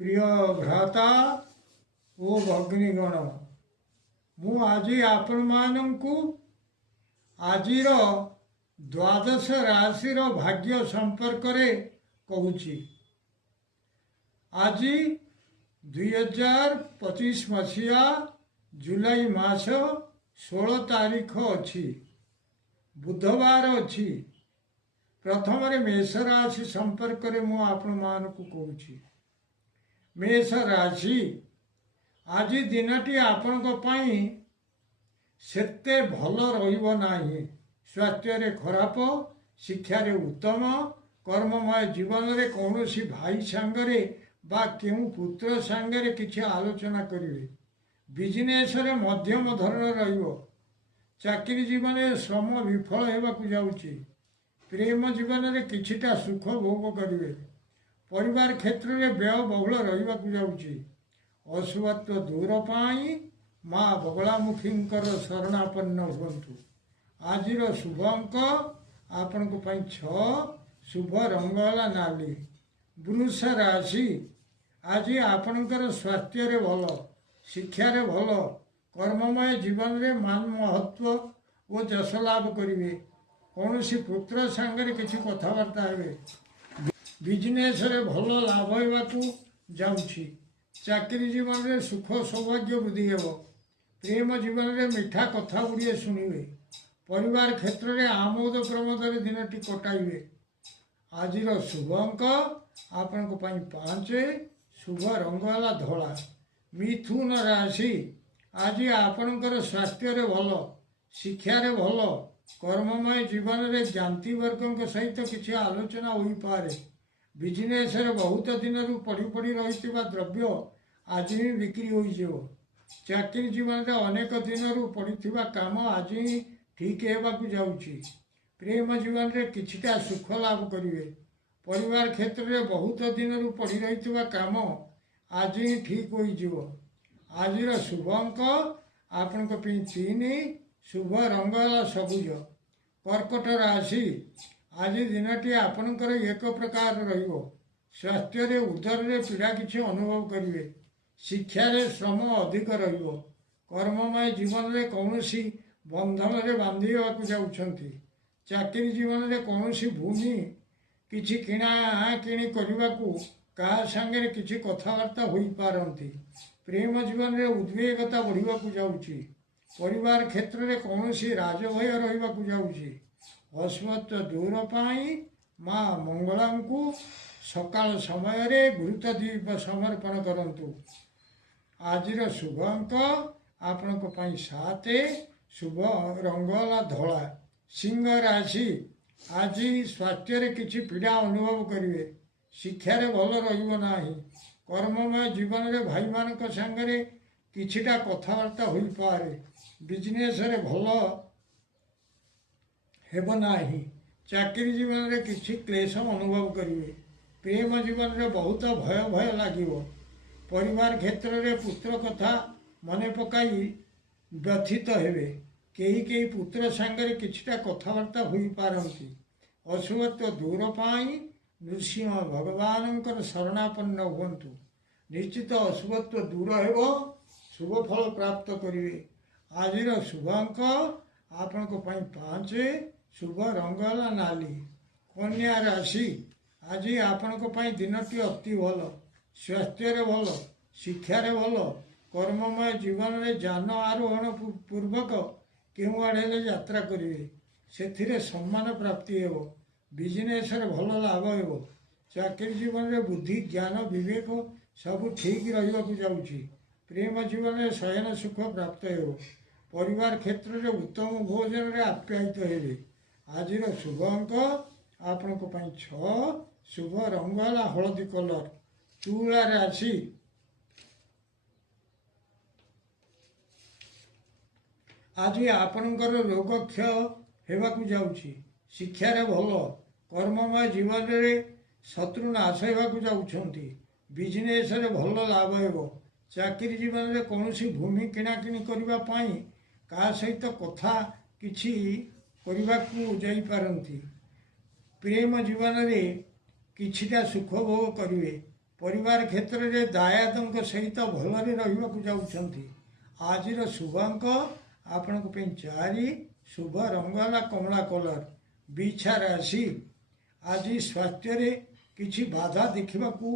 प्रिय भ्राता ओ भगिनीगण मु आज आपण मानू आजिर द्वादश राशि भाग्य संपर्क कहूँ। आज 2025 मसीहा जुलाई मास 16 तारीख अच्छी बुधवार अच्छी। प्रथम मेष राशि संपर्क में आपण मानक कहूँ। मेष राशि आज दिनटी आपण सेते भल रहिबो नाही। स्वास्थ्य रे खराब, शिक्षा रे उत्तम, कर्ममय जीवन रे कौनसी भाई सांगरे बा केउ पुत्र सांगरे किछि आलोचना करिवे। बिजनेस रे मध्यम धरण रहिबो। चाकरी जीवन रे श्रम विफल हेबाकु जाउछि। प्रेम जीवन रे किछिटा सुख भोग करिवे। परिवार क्षेत्र में व्यय बहुल रहिबाकु जाउछि। अशुभत्व दूर पाई माँ बगलामुखी शरणापन्न हुंतु। आजिर शुभ अंक आपण 6, शुभ रंग है नाली। वृष राशि आज आपणकर स्वास्थ्य रे भल, शिक्षा रे भल, कर्ममय जीवन रे मान महत्व और जश लाभ करिवे। कौनसी पुत्र सांगरे किछि कथबार्ता हेबे। बिजनेस रे भल लाभ हेबाकु जाउछि। चाकरी जीवन रे सुख सौभाग्य वृद्धि हेबो। प्रेम जीवन रे मिठा कथा गुड़िए शुणिवे। परिवार क्षेत्र में आमोद प्रमोद दिनटी कटाइबे। आजिर शुभ अंक आपण 5, शुभ रंग है धला। मिथुन राशि आज आपणकर स्वास्थ्य रे भल, शिक्षा रे भल, कर्ममय जीवन रे जानती वर्ग सहित किसी आलोचना हो पारे। बिजनेस रे बहुत दिन रु पड़ी रही द्रव्य आज ही बिक्री हो। चाकरी जीवन रे अनेक दिन रु पड़ी काम आज ही ठीक होगाकू जाउछि। प्रेम जीवन रे किछिटा सुख लाभ करिवे। परिवार क्षेत्र में बहुत दिन रु पड़ी रही काम आज ही ठीक हो जिवो। आजिर शुभ अंक आपण 3, शुभ रंग है सबुज। कर्कट राशि आज दिनटी आपणकर एक प्रकार रहिबो। स्वास्थ्य रे उदर रे पीड़ा किछि अनुभव करिवे। शिक्षा रे श्रम अधिक रहिबो। कर्ममय जीवन रे कौनसी बंधन रे बांधी होगाकू जाउछंती। चाकरी जीवन रे कौनसी भूमि किछि किणा किणी करबाकू का संगे किछि कथबार्ता होई पारंती। प्रेम जीवन रे उद्वेगता बढ़िबाकू जाउछि। परिवार क्षेत्र में कौनसी राजभय रहिबाकू जाउछि। अशुभत्व दूर पाई माँ मंगला को सकाल समय रे गुरुत्व दीप समर्पण करंतु। आजिर शुभ अंक आपण 7, शुभ रंग है धला। सिंह राशि आज स्वास्थ्य रे किछि पीड़ा अनुभव करिवे। शिक्षा रे भल रहिबो नाही। कर्ममय जीवन रे भाई मानक संगरे किछिटा कथबार्ता होई पारे। बिजनेस रे भल हेब नाही। चाकरी जीवन रे किछि क्लेश अनुभव करिवे। प्रेम जीवन रे बहुत भय लागिवो। परिवार क्षेत्र में पुत्र कथा मने पकाई व्यथित हेबे। कई पुत्र सांगरे किछिटा कथबार्ता होई पारंती। अशुभत्व दूर पाई नृसिंह भगवानंकर शरणापन्न हुंतु। निश्चित अशुभत्व दूर हेबो, शुभ फल प्राप्त करिवे। आजिर शुभ अंक आपण 5, शुभ रंग है नाली। कन्या राशि आज आपण दिनटी अति भल। स्वास्थ्य रे भल, शिक्षा रे भल, कर्ममय जीवन रे जान आरोहण पूर्वक केउ आड़े यात्रा करिवे। सेथिरे सम्मान प्राप्ति हेबो। बिजनेस रे भल लाभ हेबो। चाकरी जीवन रे बुद्धि ज्ञान विवेक सब ठीक रहिबाकू जाउछि। प्रेम जीवन रे शयन सुख प्राप्त हेबो। परिवार क्षेत्र में उत्तम भोजन रे आप्यायित हेबे। आजिर शुभ अंक आपण 6, शुभ रंग है हलदी कलर। तुला राशि आज आपणकर रोग क्षय हेबाकू जाउछि। शिक्षा रे भल, कर्ममय जीवन रे शत्रु नाश हेबाकू जाउछंती। बिजनेस रे भल लाभ हेबो। चाकरी जीवन रे कौनसी भूमि किणाकिणी करबा पाई का सहित कथा किछि करबाकू जाई पारंती। प्रेम जीवन रे किछिटा सुख भोग करिवे। ପରିବାର କ୍ଷେତ୍ରରେ ଦାୟାଦଙ୍କ ସହିତ ଭଲରେ ରହିବାକୁ ଯାଉଛନ୍ତି। ଆଜିର ଶୁଭାଙ୍କ ଆପଣଙ୍କ ପାଇଁ 4, ଶୁଭ ରଙ୍ଗ ହେଲା କମଳା କଲର। ବିଛା ରାଶି, ଆଜି ସ୍ୱାସ୍ଥ୍ୟରେ କିଛି ବାଧା ଦେଖିବାକୁ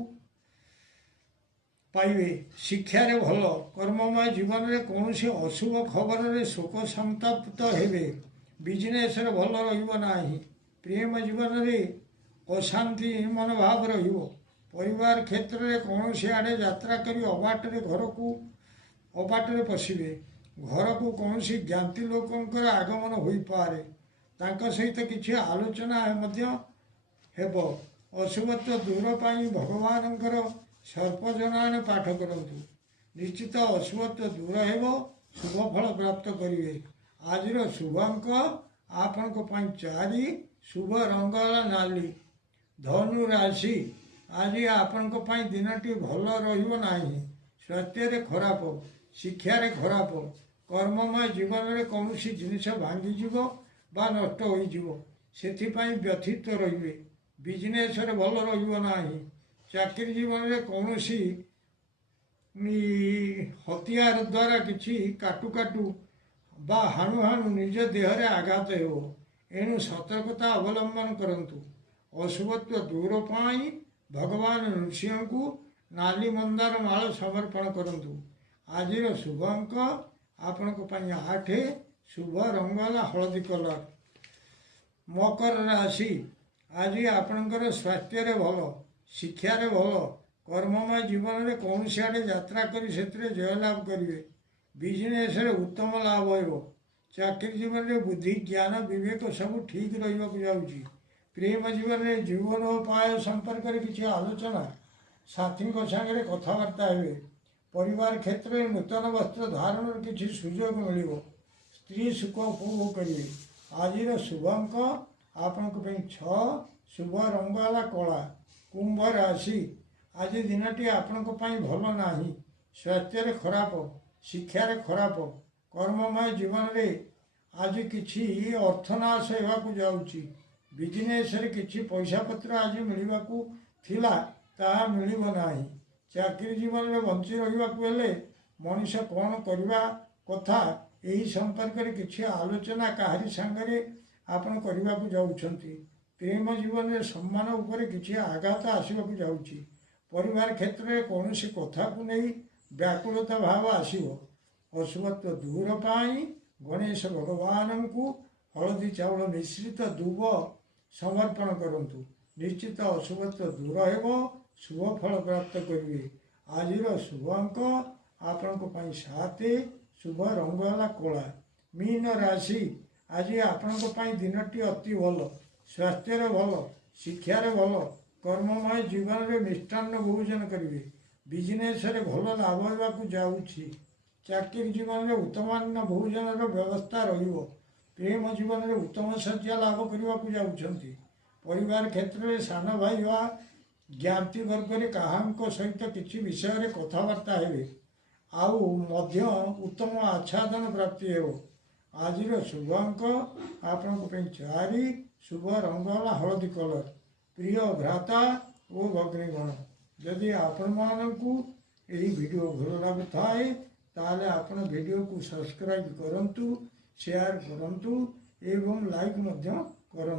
ପାଇବେ। ଶିକ୍ଷାରେ ଭଲ, କର୍ମମୟ ଜୀବନରେ କୌଣସି ଅଶୁଭ ଖବରରେ ଶୋକ ସନ୍ତାପ୍ତ ହେବେ। ବିଜନେସରେ ଭଲ ରହିବ ନାହିଁ। ପ୍ରେମ ଜୀବନରେ ଅଶାନ୍ତି ମନୋଭାବ ରହିବ। ପରିବାର କ୍ଷେତ୍ରରେ କୌଣସି ଆଡ଼େ ଯାତ୍ରା କରି ଅବାଟରେ ପଶିବେ। ଘରକୁ କୌଣସି ଜ୍ଞାତି ଲୋକଙ୍କର ଆଗମନ ହୋଇପାରେ। ତାଙ୍କ ସହିତ କିଛି ଆଲୋଚନା ମଧ୍ୟ ହେବ। ଅଶୁଭତ୍ୱ ଦୂର ପାଇଁ ଭଗବାନଙ୍କର ସର୍ପଜନାୟନ ପାଠ କରନ୍ତୁ। ନିଶ୍ଚିତ ଅଶୁଭତ୍ୱ ଦୂର ହେବ, ଶୁଭ ଫଳ ପ୍ରାପ୍ତ କରିବେ। ଆଜିର ଶୁଭାଙ୍କ ଆପଣଙ୍କ ପାଇଁ 4, ଶୁଭ ରଙ୍ଗ ହେଲା ନାଲି। ଧନୁ ରାଶି, ଆଜି ଆପଣଙ୍କ ପାଇଁ ଦିନଟି ଭଲ ରହିବ ନାହିଁ। ସ୍ୱାସ୍ଥ୍ୟରେ ଖରାପ, ଶିକ୍ଷାରେ ଖରାପ, କର୍ମମୟ ଜୀବନରେ କୌଣସି ଜିନିଷ ଭାଙ୍ଗିଯିବ ବା ନଷ୍ଟ ହୋଇଯିବ, ସେଥିପାଇଁ ବ୍ୟଥିତ ରହିବେ। ବିଜନେସରେ ଭଲ ରହିବ ନାହିଁ। ଚାକିରି ଜୀବନରେ କୌଣସି ହତିଆର ଦ୍ୱାରା କିଛି କାଟୁ ବା ହାଣୁ ନିଜ ଦେହରେ ଆଘାତ ହେବ। ଏଣୁ ସତର୍କତା ଅବଲମ୍ବନ କରନ୍ତୁ। ଅଶୁଭତ୍ୱ ଦୂର ପାଇଁ ଭଗବାନ ନୃସିଂହଙ୍କୁ ନାଲି ମନ୍ଦାର ମାଳ ସମର୍ପଣ କରନ୍ତୁ। ଆଜିର ଶୁଭ ଅଙ୍କ ଆପଣଙ୍କ ପାଇଁ 8, ଶୁଭ ରଙ୍ଗ ହେଲା ହଳଦୀ କଲର। ମକର ରାଶି, ଆଜି ଆପଣଙ୍କର ସ୍ୱାସ୍ଥ୍ୟରେ ଭଲ, ଶିକ୍ଷାରେ ଭଲ, କର୍ମମୟ ଜୀବନରେ କୌଣସି ଆଡ଼େ ଯାତ୍ରା କରି ସେଥିରେ ଜୟଲାଭ କରିବେ। ବିଜନେସରେ ଉତ୍ତମ ଲାଭ ହେବ। ଚାକିରି ଜୀବନରେ ବୁଦ୍ଧି, ଜ୍ଞାନ, ବିବେକ ସବୁ ଠିକ୍ ରହିବାକୁ ଯାଉଛି। ପ୍ରେମ ଜୀବନରେ ଜୀବନୋପାୟ ସମ୍ପର୍କରେ କିଛି ଆଲୋଚନା, ସାଥୀଙ୍କ ସାଙ୍ଗରେ କଥାବାର୍ତ୍ତା ହେବେ। ପରିବାର କ୍ଷେତ୍ରରେ ନୂତନ ବସ୍ତ୍ର ଧାରଣର କିଛି ସୁଯୋଗ ମିଳିବ। ସ୍ତ୍ରୀ ସୁଖ ଉପଭୋଗ କରିବେ। ଆଜିର ଶୁଭାଙ୍କ ଆପଣଙ୍କ ପାଇଁ 6, ଶୁଭ ରଙ୍ଗ ହେଲା କଳା। କୁମ୍ଭ ରାଶି, ଆଜି ଦିନଟି ଆପଣଙ୍କ ପାଇଁ ଭଲ ନାହିଁ। ସ୍ୱାସ୍ଥ୍ୟରେ ଖରାପ, ଶିକ୍ଷାରେ ଖରାପ, କର୍ମମୟ ଜୀବନରେ ଆଜି କିଛି ଅର୍ଥନାଶ ହେବାକୁ ଯାଉଛି। ବିଜନେସରେ କିଛି ପଇସା ପତ୍ର ଆଜି ମିଳିବାକୁ ଥିଲା, ତାହା ମିଳିବ ନାହିଁ। ଚାକିରି ଜୀବନରେ ବଞ୍ଚି ରହିବାକୁ ହେଲେ ମଣିଷ କ'ଣ କରିବା କଥା, ଏହି ସମ୍ପର୍କରେ କିଛି ଆଲୋଚନା କାହାରି ସାଙ୍ଗରେ ଆପଣ କରିବାକୁ ଯାଉଛନ୍ତି। ପ୍ରେମ ଜୀବନରେ ସମ୍ମାନ ଉପରେ କିଛି ଆଘାତ ଆସିବାକୁ ଯାଉଛି। ପରିବାର କ୍ଷେତ୍ରରେ କୌଣସି କଥାକୁ ନେଇ ବ୍ୟାକୁଳତା ଭାବ ଆସିବ। ଅଶୁଭତ୍ୱ ଦୂର ପାଇଁ ଗଣେଶ ଭଗବାନଙ୍କୁ ହଳଦୀ ଚାଉଳ ମିଶ୍ରିତ ଦୁବ ସମର୍ପଣ କରନ୍ତୁ। ନିଶ୍ଚିତ ଅଶୁଭତ୍ୱ ଦୂର ହେବ, ଶୁଭ ଫଳ ପ୍ରାପ୍ତ କରିବେ। ଆଜିର ଶୁଭ ଅଙ୍କ ଆପଣଙ୍କ ପାଇଁ 7, ଶୁଭ ରଙ୍ଗ ହେଲା କଳା। ମୀନ ରାଶି, ଆଜି ଆପଣଙ୍କ ପାଇଁ ଦିନଟି ଅତି ଭଲ। ସ୍ୱାସ୍ଥ୍ୟରେ ଭଲ, ଶିକ୍ଷାରେ ଭଲ, କର୍ମମୟ ଜୀବନରେ ମିଷ୍ଟାନ୍ନ ଭୋଜନ କରିବେ। ବିଜନେସରେ ଭଲ ଲାଭ ହେବାକୁ ଯାଉଛି। ଚାକିରି ଜୀବନରେ ଉତ୍ତମାନ୍ନ ଭୋଜନର ବ୍ୟବସ୍ଥା ରହିବ। ପ୍ରେମ ଜୀବନରେ ଉତ୍ତମ ଶଯ୍ୟା ଲାଭ କରିବାକୁ ଯାଉଛନ୍ତି। ପରିବାର କ୍ଷେତ୍ରରେ ସାନ ଭାଇ ବା ଜ୍ଞାତି ବର୍ଗରେ କାହାଙ୍କ ସହିତ କିଛି ବିଷୟରେ କଥାବାର୍ତ୍ତା ହେବେ। ଆଉ ମଧ୍ୟ ଉତ୍ତମ ଆଚ୍ଛାଦନ ପ୍ରାପ୍ତି ହେବ। ଆଜିର ଶୁଭ ଅଙ୍କ ଆପଣଙ୍କ ପାଇଁ 4, ଶୁଭ ରଙ୍ଗ ହେଲା ହଳଦୀ କଲର। ପ୍ରିୟ ଭ୍ରାତା ଓ ଭଗ୍ନୀଗଣ, ଯଦି ଆପଣମାନଙ୍କୁ ଏହି ଭିଡ଼ିଓ ଭଲ ଲାଗୁଥାଏ ତାହେଲେ ଆପଣ ଭିଡ଼ିଓକୁ ସବସ୍କ୍ରାଇବ୍ କରନ୍ତୁ, ସେୟାର କରନ୍ତୁ ଏବଂ ଲାଇକ୍ ମଧ୍ୟ କରନ୍ତୁ।